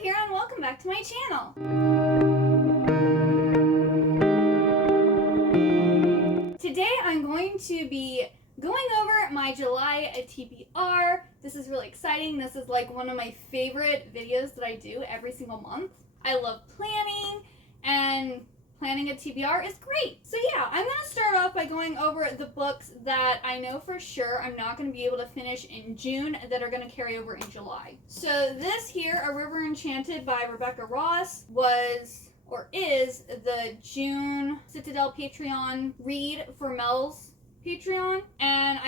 here and welcome back to my channel. Today I'm going to be going over my July TBR. This is really exciting. This is like one of my favorite videos that I do every single month. I love planning, and planning a TBR is great. So yeah, I'm going to start off by going over the books that I know for sure I'm not going to be able to finish in June that are going to carry over in July. So this here, A River Enchanted by Rebecca Ross, was or is the June Citadel Patreon read for Mel's Patreon. And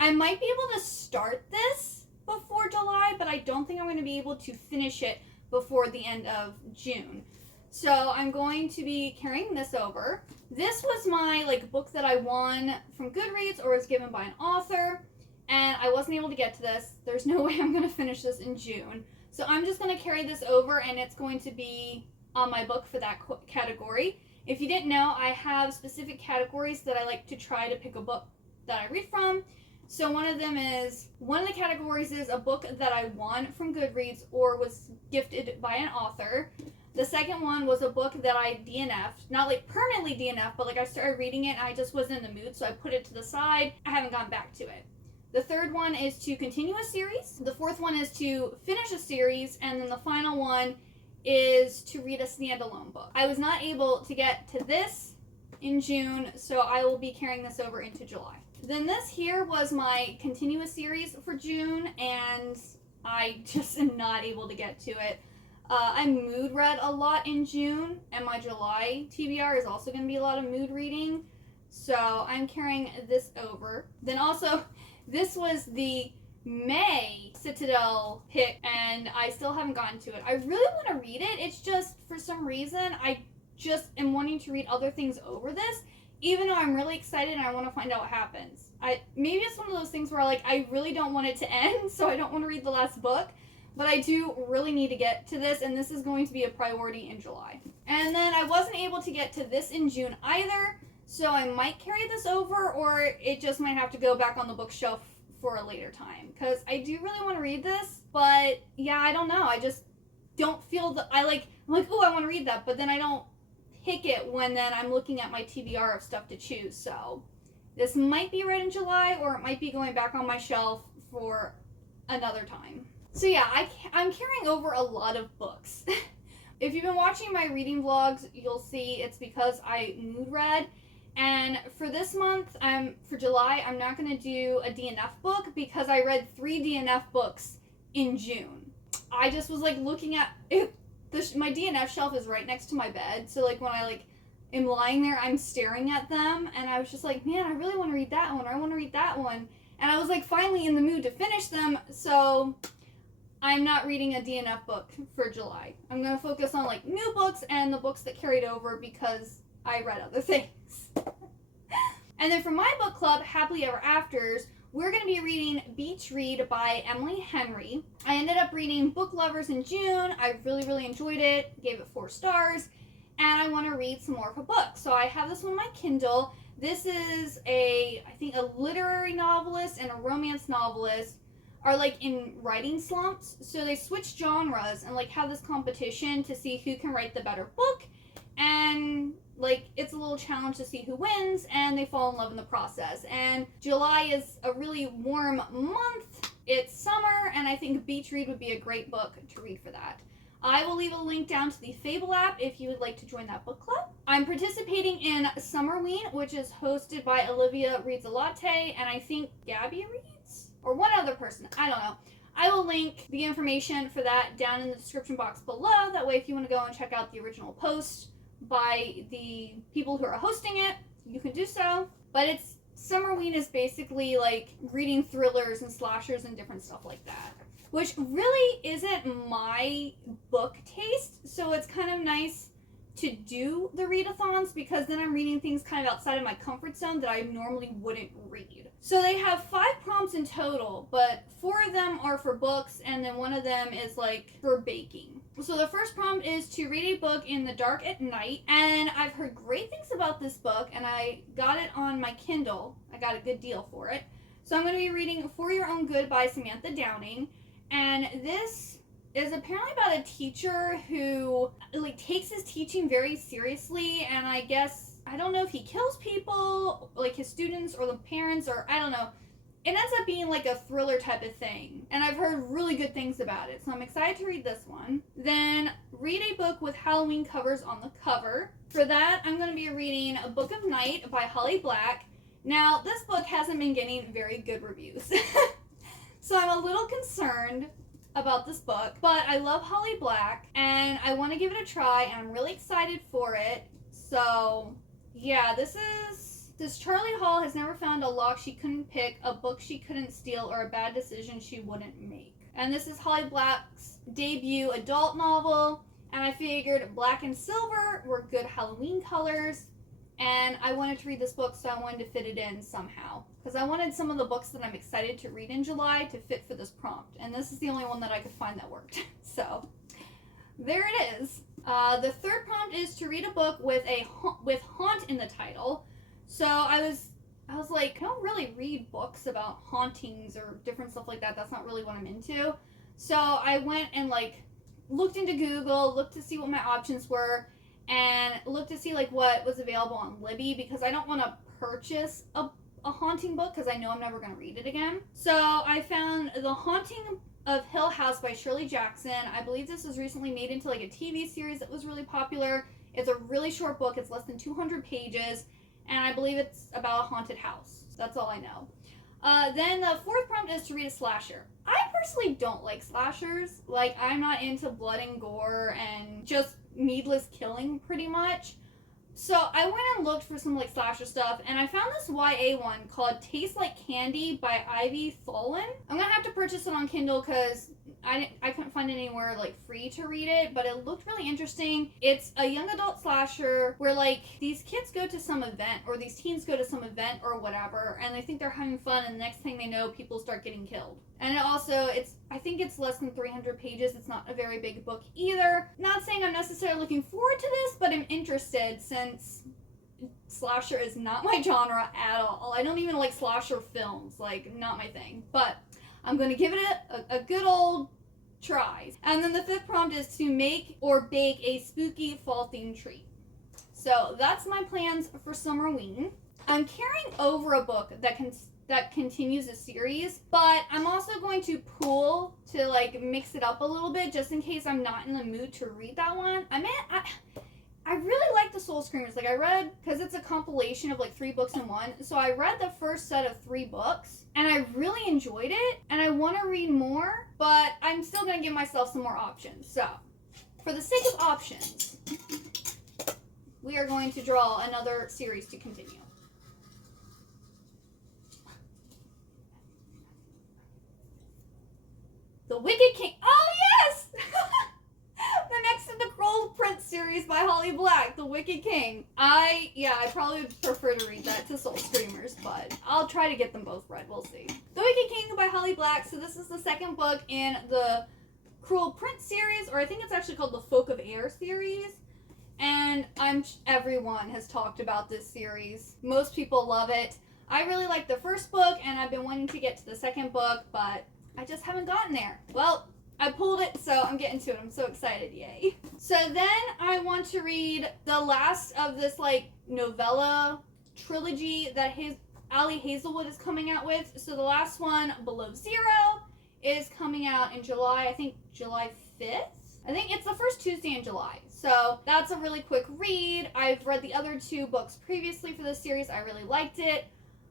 I might be able to start this before July, but I don't think I'm going to be able to finish it before the end of June. So I'm going to be carrying this over. This was my book that I won from Goodreads or was given by an author, and I wasn't able to get to this. There's no way I'm going to finish this in June. So I'm just going to carry this over, and it's going to be on my book for that category. If you didn't know, I have specific categories that I like to try to pick a book that I read from. So one of the categories is a book that I won from Goodreads or was gifted by an author. The second one was a book that I DNF'd, not permanently DNF'd, but I started reading it and I just wasn't in the mood, so I put it to the side. I haven't gone back to it. The third one is to continue a series. The fourth one is to finish a series, and then the final one is to read a standalone book. I was not able to get to this in June, so I will be carrying this over into July. Then this here was my continuous series for June, and I just am not able to get to it. I mood read a lot in June, and my July TBR is also going to be a lot of mood reading, so I'm carrying this over. Then also, this was the May Citadel pick, and I still haven't gotten to it. I really want to read it. It's just, for some reason, I just am wanting to read other things over this, even though I'm really excited and I want to find out what happens. Maybe it's one of those things where I really don't want it to end, so I don't want to read the last book. But I do really need to get to this, and this is going to be a priority in July. And then I wasn't able to get to this in June either, so I might carry this over, or it just might have to go back on the bookshelf for a later time. Because I do really want to read this, but yeah, I don't know. I just don't feel that I'm like, oh, I want to read that, but then I don't pick it when then I'm looking at my TBR of stuff to choose. So this might be read in July, or it might be going back on my shelf for another time. So yeah, I'm carrying over a lot of books. If you've been watching my reading vlogs, you'll see it's because I mood read. And for this month, for July, I'm not going to do a DNF book because I read 3 DNF books in June. I just was looking at it. My DNF shelf is right next to my bed. So when I am lying there, I'm staring at them. And I was just man, I really want to read that one. Or I want to read that one. And I was finally in the mood to finish them. So I'm not reading a DNF book for July. I'm going to focus on new books and the books that carried over because I read other things. And then for my book club, Happily Ever Afters, we're going to be reading Beach Read by Emily Henry. I ended up reading Book Lovers in June. I really, really enjoyed it. Gave it 4 stars. And I want to read some more of her books. So I have this one on my Kindle. This is I think a literary novelist and a romance novelist are in writing slumps, so they switch genres and have this competition to see who can write the better book, and it's a little challenge to see who wins, and they fall in love in the process. And July is a really warm month. It's summer, and I think Beach Read would be a great book to read for that. I will leave a link down to the Fable app if you would like to join that book club. I'm participating in Summerween, which is hosted by Olivia Reads a Latte, and I think Gabby reads? Or one other person, I don't know. I will link the information for that down in the description box below. That way, if you want to go and check out the original post by the people who are hosting it, you can do so. But Summerween is basically reading thrillers and slashers and different stuff like that, which really isn't my book taste. So it's kind of nice to do the read-a-thons because then I'm reading things kind of outside of my comfort zone that I normally wouldn't read. So they have 5 prompts in total, but 4 of them are for books, and then one of them is for baking. So the first prompt is to read a book in the dark at night, and I've heard great things about this book, and I got it on my Kindle. I got a good deal for it. So I'm going to be reading For Your Own Good by Samantha Downing, and this is apparently about a teacher who like takes his teaching very seriously, and I guess I don't know if he kills people, like his students or the parents, or I don't know. It ends up being like a thriller type of thing, and I've heard really good things about it, so I'm excited to read this one. Then read a book with Halloween covers on the cover. For that, I'm going to be reading A Book of Night by Holly Black. Now, this book hasn't been getting very good reviews, so I'm a little concerned about this book, but I love Holly Black, and I want to give it a try, and I'm really excited for it. So, yeah, this Charlie Hall has never found a lock she couldn't pick, a book she couldn't steal, or a bad decision she wouldn't make. And this is Holly Black's debut adult novel, and I figured black and silver were good Halloween colors, and I wanted to read this book, so I wanted to fit it in somehow. Because I wanted some of the books that I'm excited to read in July to fit for this prompt, and this is the only one that I could find that worked. So, there it is. The third prompt is to read a book with haunt in the title. So I was like, I don't really read books about hauntings or different stuff like that. That's not really what I'm into. So I went and like looked into Google, looked to see what my options were, and looked to see like what was available on Libby, because I don't want to purchase a haunting book because I know I'm never going to read it again. So I found The Haunting of Hill House by Shirley Jackson. I believe this was recently made into like a TV series that was really popular. It's a really short book. It's less than 200 pages. And I believe it's about a haunted house. That's all I know. Then the fourth prompt is to read a slasher. I personally don't like slashers. Like, I'm not into blood and gore and just needless killing, pretty much. So I went and looked for some like slasher stuff, and I found this YA one called Taste Like Candy by Ivy Tholen. I'm gonna have to purchase it on Kindle because I couldn't find it anywhere like free to read it, but it looked really interesting. It's a young adult slasher where like these kids go to some event, or these teens go to some event or whatever, and they think they're having fun, and the next thing they know, people start getting killed. And it also, I think it's less than 300 pages. It's not a very big book either. Not saying I'm necessarily looking forward to this, but I'm interested since slasher is not my genre at all. I don't even like slasher films, like not my thing. But I'm going to give it a good old try. And then the fifth prompt is to make or bake a spooky fall themed treat. So that's my plans for Summerween. I'm carrying over a book that continues a series, but I'm also going to pool to like mix it up a little bit just in case I'm not in the mood to read that one. I really like the Soul Screamers. Like I read, because it's a compilation of like 3 books in one, so I read the first set of 3 books and I really enjoyed it, and I want to read more, but I'm still going to give myself some more options. So for the sake of options, we are going to draw another series to continue. The Wicked King. Oh, yes! The next in the Cruz Prince series by Holly Black, The Wicked King. I probably would prefer to read that to Soul Screamers, but I'll try to get them both read. We'll see. The Wicked King by Holly Black. So this is the second book in the Cruz Prince series, or I think it's actually called the Folk of Air series. And everyone has talked about this series. Most people love it. I really like the first book, and I've been wanting to get to the second book, but I just haven't gotten there. Well, I pulled it, so I'm getting to it. I'm so excited, yay. So then I want to read the last of this, like, novella trilogy that Ali Hazelwood is coming out with. So the last one, Below Zero, is coming out in July, I think July 5th? I think it's the first Tuesday in July. So that's a really quick read. I've read the other 2 books previously for this series. I really liked it.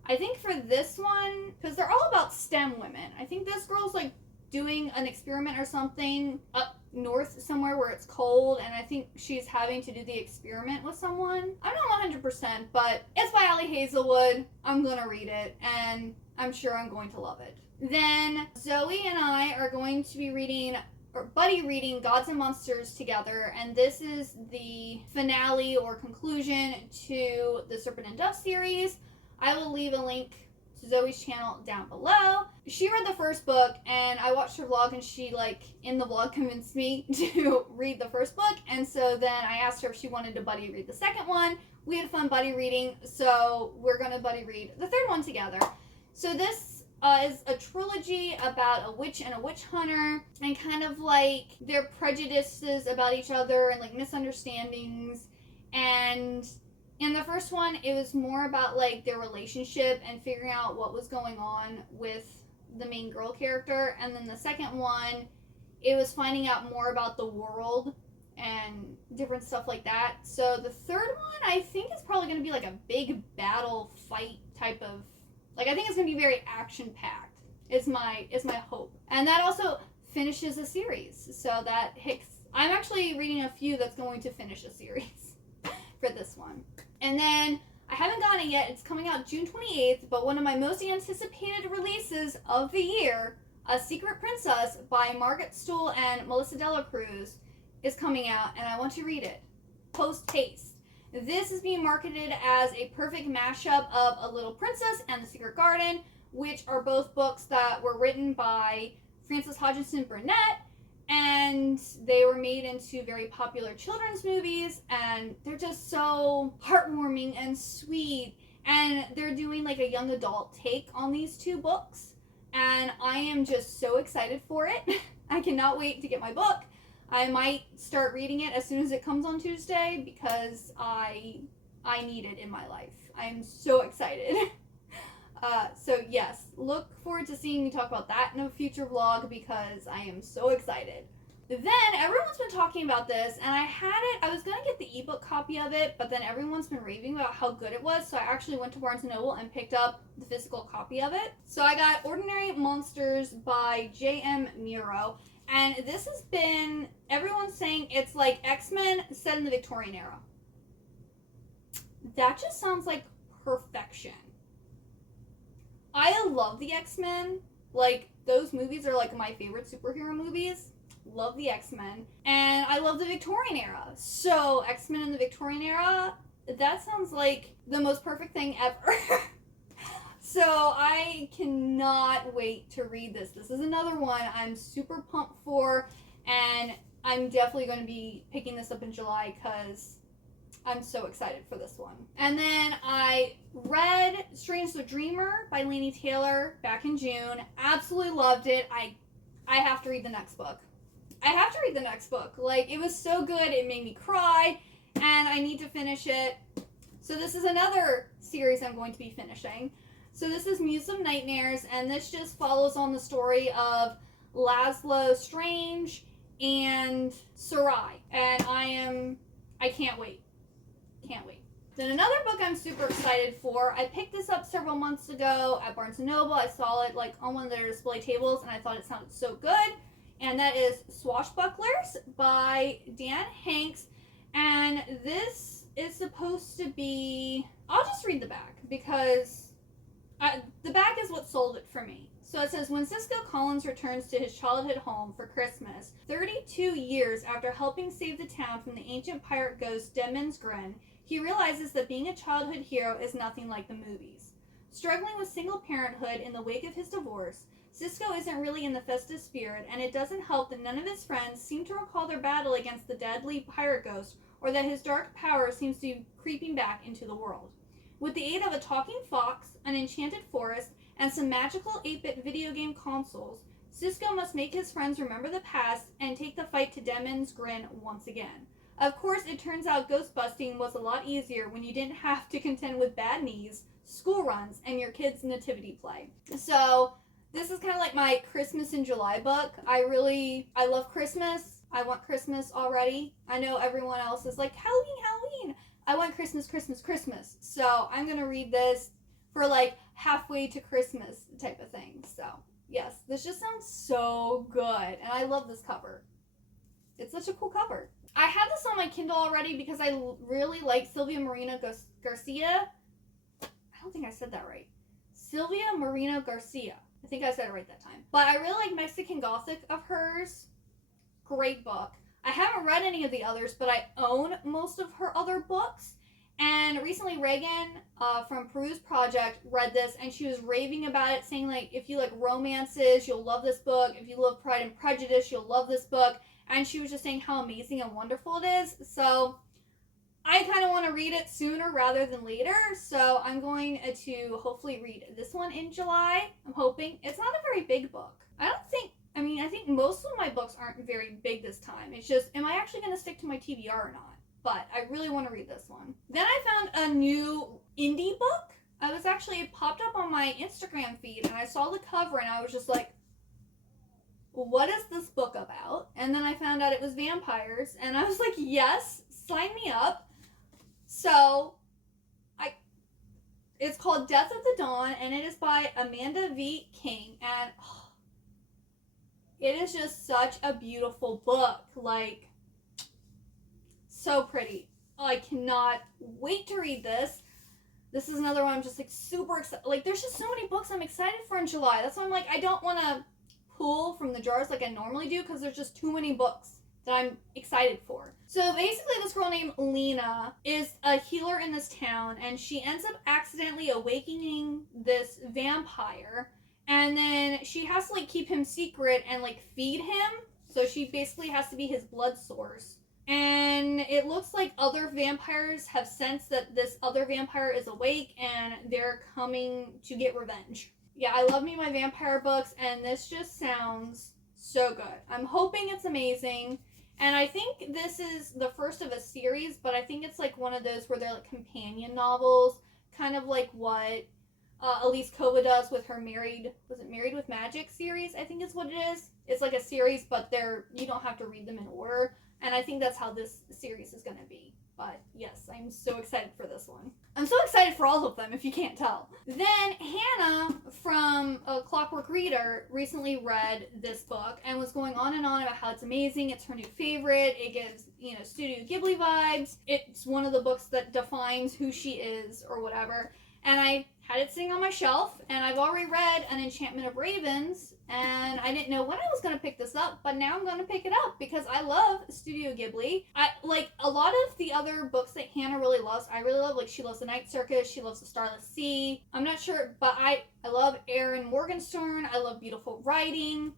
I think for this one, because they're all about STEM women, I think this girl's like doing an experiment or something up north somewhere where it's cold, and I think she's having to do the experiment with someone. I'm not 100%, but it's by Ali Hazelwood. I'm going to read it, and I'm sure I'm going to love it. Then Zoe and I are going to be buddy reading Gods and Monsters together, and this is the finale or conclusion to the Serpent and Dove series. I will leave a link to Zoe's channel down below. She read the first book, and I watched her vlog, and she, like, in the vlog convinced me to read the first book, and so then I asked her if she wanted to buddy read the second one. We had fun buddy reading, so we're going to buddy read the third one together. So this is a trilogy about a witch and a witch hunter, and kind of like their prejudices about each other and like misunderstandings. And in the first one, it was more about like their relationship and figuring out what was going on with the main girl character. And then the second one, it was finding out more about the world and different stuff like that. So the third one, I think, is probably going to be like a big battle fight type of, like, I think it's going to be very action packed. Is my hope. And that also finishes a series. So that hits. I'm actually reading a few that's going to finish a series for this one. And then I haven't gotten it yet. It's coming out June 28th, but one of my most anticipated releases of the year, A Secret Princess by Margaret Stohl and Melissa Dela Cruz, is coming out, and I want to read it. Post haste. This is being marketed as a perfect mashup of A Little Princess and The Secret Garden, which are both books that were written by Frances Hodgson Burnett, and they were made into very popular children's movies, and they're just so heartwarming and sweet, and they're doing like a young adult take on these two books, and I am just so excited for it. I cannot wait to get my book. I might start reading it as soon as it comes on Tuesday because I need it in my life. I'm so excited. So yes, look forward to seeing me talk about that in a future vlog because I am so excited. Then everyone's been talking about this, and I was going to get the ebook copy of it, but then everyone's been raving about how good it was, so I actually went to Barnes & Noble and picked up the physical copy of it. So I got Ordinary Monsters by J.M. Muro, and this has been, everyone's saying it's like X-Men set in the Victorian era. That just sounds like perfection. I love the X-Men. Like, those movies are like my favorite superhero movies. Love the X-Men. And I love the Victorian era. So, X-Men in the Victorian era, that sounds like the most perfect thing ever. So, I cannot wait to read this. This is another one I'm super pumped for, and I'm definitely going to be picking this up in July because I'm so excited for this one. And then I read Strange the Dreamer by Laini Taylor back in June. Absolutely loved it. I have to read the next book. I have to read the next book. Like, it was so good, it made me cry, and I need to finish it. So this is another series I'm going to be finishing. So this is Muse of Nightmares, and this just follows on the story of Laszlo Strange and Sarai. And I can't wait. Can't wait. Then another book I'm super excited for. I picked this up several months ago at Barnes & Noble. I saw it like on one of their display tables, and I thought it sounded so good. And that is Swashbucklers by Dan Hanks. And this is supposed to be, I'll just read the back because the back is what sold it for me. So it says, when Cisco Collins returns to his childhood home for Christmas, 32 years after helping save the town from the ancient pirate ghost Demon's Grin, he realizes that being a childhood hero is nothing like the movies. Struggling with single parenthood in the wake of his divorce, Cisco isn't really in the festive spirit, and it doesn't help that none of his friends seem to recall their battle against the deadly pirate ghost, or that his dark power seems to be creeping back into the world. With the aid of a talking fox, an enchanted forest, and some magical 8-bit video game consoles, Cisco must make his friends remember the past and take the fight to Demon's Grin once again. Of course, it turns out ghost busting was a lot easier when you didn't have to contend with bad knees, school runs, and your kids' nativity play. So, this is kind of like my Christmas in July book. I love Christmas. I want Christmas already. I know everyone else is like, Halloween, Halloween. I want Christmas, Christmas, Christmas. So, I'm going to read this for like halfway to Christmas type of thing. So, yes, this just sounds so good. And I love this cover. It's such a cool cover. I have this on my Kindle already because I really like Silvia Moreno Garcia. I don't think I said that right. Silvia Moreno Garcia. I think I said it right that time. But I really like Mexican Gothic of hers. Great book. I haven't read any of the others, but I own most of her other books. And recently Reagan from Cruz Project read this, and she was raving about it, saying like, if you like romances, you'll love this book. If you love Pride and Prejudice, you'll love this book. And she was just saying how amazing and wonderful it is. So I kind of want to read it sooner rather than later, so I'm going to hopefully read this one in July. I'm hoping. It's not a very big book. I think most of my books aren't very big this time. It's just, am I actually going to stick to my TBR or not? But I really want to read this one. Then I found a new indie book. It popped up on my Instagram feed, and I saw the cover, and I was just like, what is this book about? And then I found out it was vampires, and I was like, yes, sign me up. So, it's called Death of the Dawn, and it is by Amanda V. King, and it is just such a beautiful book. Like, so pretty. I cannot wait to read this. This is another one I'm just like super excited. Like, there's just so many books I'm excited for in July. That's why I'm like, I don't want to pull from the jars like I normally do, because there's just too many books that I'm excited for. So basically, this girl named Lena is a healer in this town, and she ends up accidentally awakening this vampire, and then she has to like keep him secret and like feed him. So she basically has to be his blood source. And it looks like other vampires have sensed that this other vampire is awake, and they're coming to get revenge. Yeah, I love me my vampire books, and this just sounds so good. I'm hoping it's amazing. And I think this is the first of a series, but I think it's like one of those where they're like companion novels, kind of like what Elise Kova does with her Married with Magic series, I think is what it is. It's like a series, but you don't have to read them in order. And I think that's how this series is going to be. But yes, I'm so excited for this one. I'm so excited for all of them, if you can't tell. Then Hannah from Clockwork Reader recently read this book and was going on and on about how it's amazing. It's her new favorite. It gives, Studio Ghibli vibes. It's one of the books that defines who she is or whatever. And I had it sitting on my shelf, and I've already read An Enchantment of Ravens, and I didn't know when I was going to pick this up, but now I'm going to pick it up because I love Studio Ghibli. I like a lot of the other books that Hannah really loves. I really love, like, she loves The Night Circus, she loves The Starless Sea. I'm not sure, but I love Erin Morgenstern. I love beautiful writing.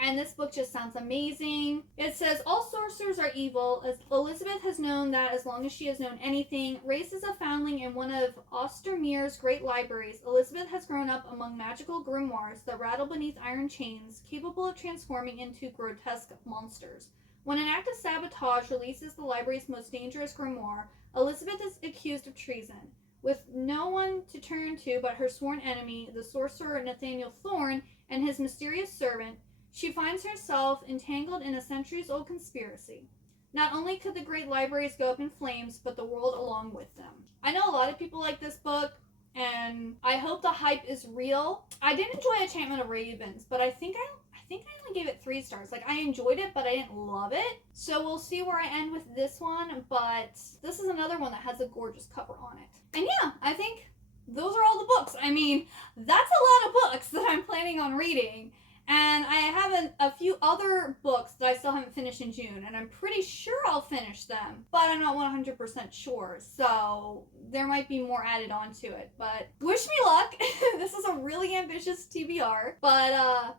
And this book just sounds amazing. It says, all sorcerers are evil, as Elizabeth has known that as long as she has known anything. Raised as a foundling in one of Ostermere's great libraries, Elizabeth has grown up among magical grimoires that rattle beneath iron chains, capable of transforming into grotesque monsters. When an act of sabotage releases the library's most dangerous grimoire, Elizabeth is accused of treason. With no one to turn to but her sworn enemy, the sorcerer Nathaniel Thorne, and his mysterious servant, she finds herself entangled in a centuries-old conspiracy. Not only could the great libraries go up in flames, but the world along with them. I know a lot of people like this book, and I hope the hype is real. I did enjoy Enchantment of Ravens, but I think I only gave it 3 stars. Like, I enjoyed it, but I didn't love it. So we'll see where I end with this one, but this is another one that has a gorgeous cover on it. And yeah, I think those are all the books. I mean, that's a lot of books that I'm planning on reading. And I have a few other books that I still haven't finished in June, and I'm pretty sure I'll finish them, but I'm not 100% sure, so there might be more added on to it, but wish me luck. This is a really ambitious TBR, but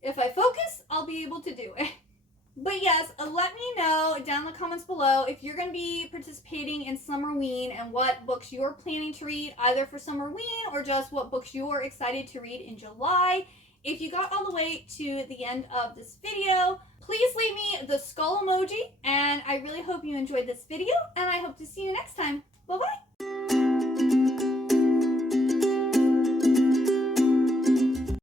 if I focus, I'll be able to do it. But yes, let me know down in the comments below if you're going to be participating in Summerween and what books you're planning to read, either for Summerween or just what books you're excited to read in July. If you got all the way to the end of this video, please leave me the skull emoji, and I really hope you enjoyed this video, and I hope to see you next time. Bye-bye!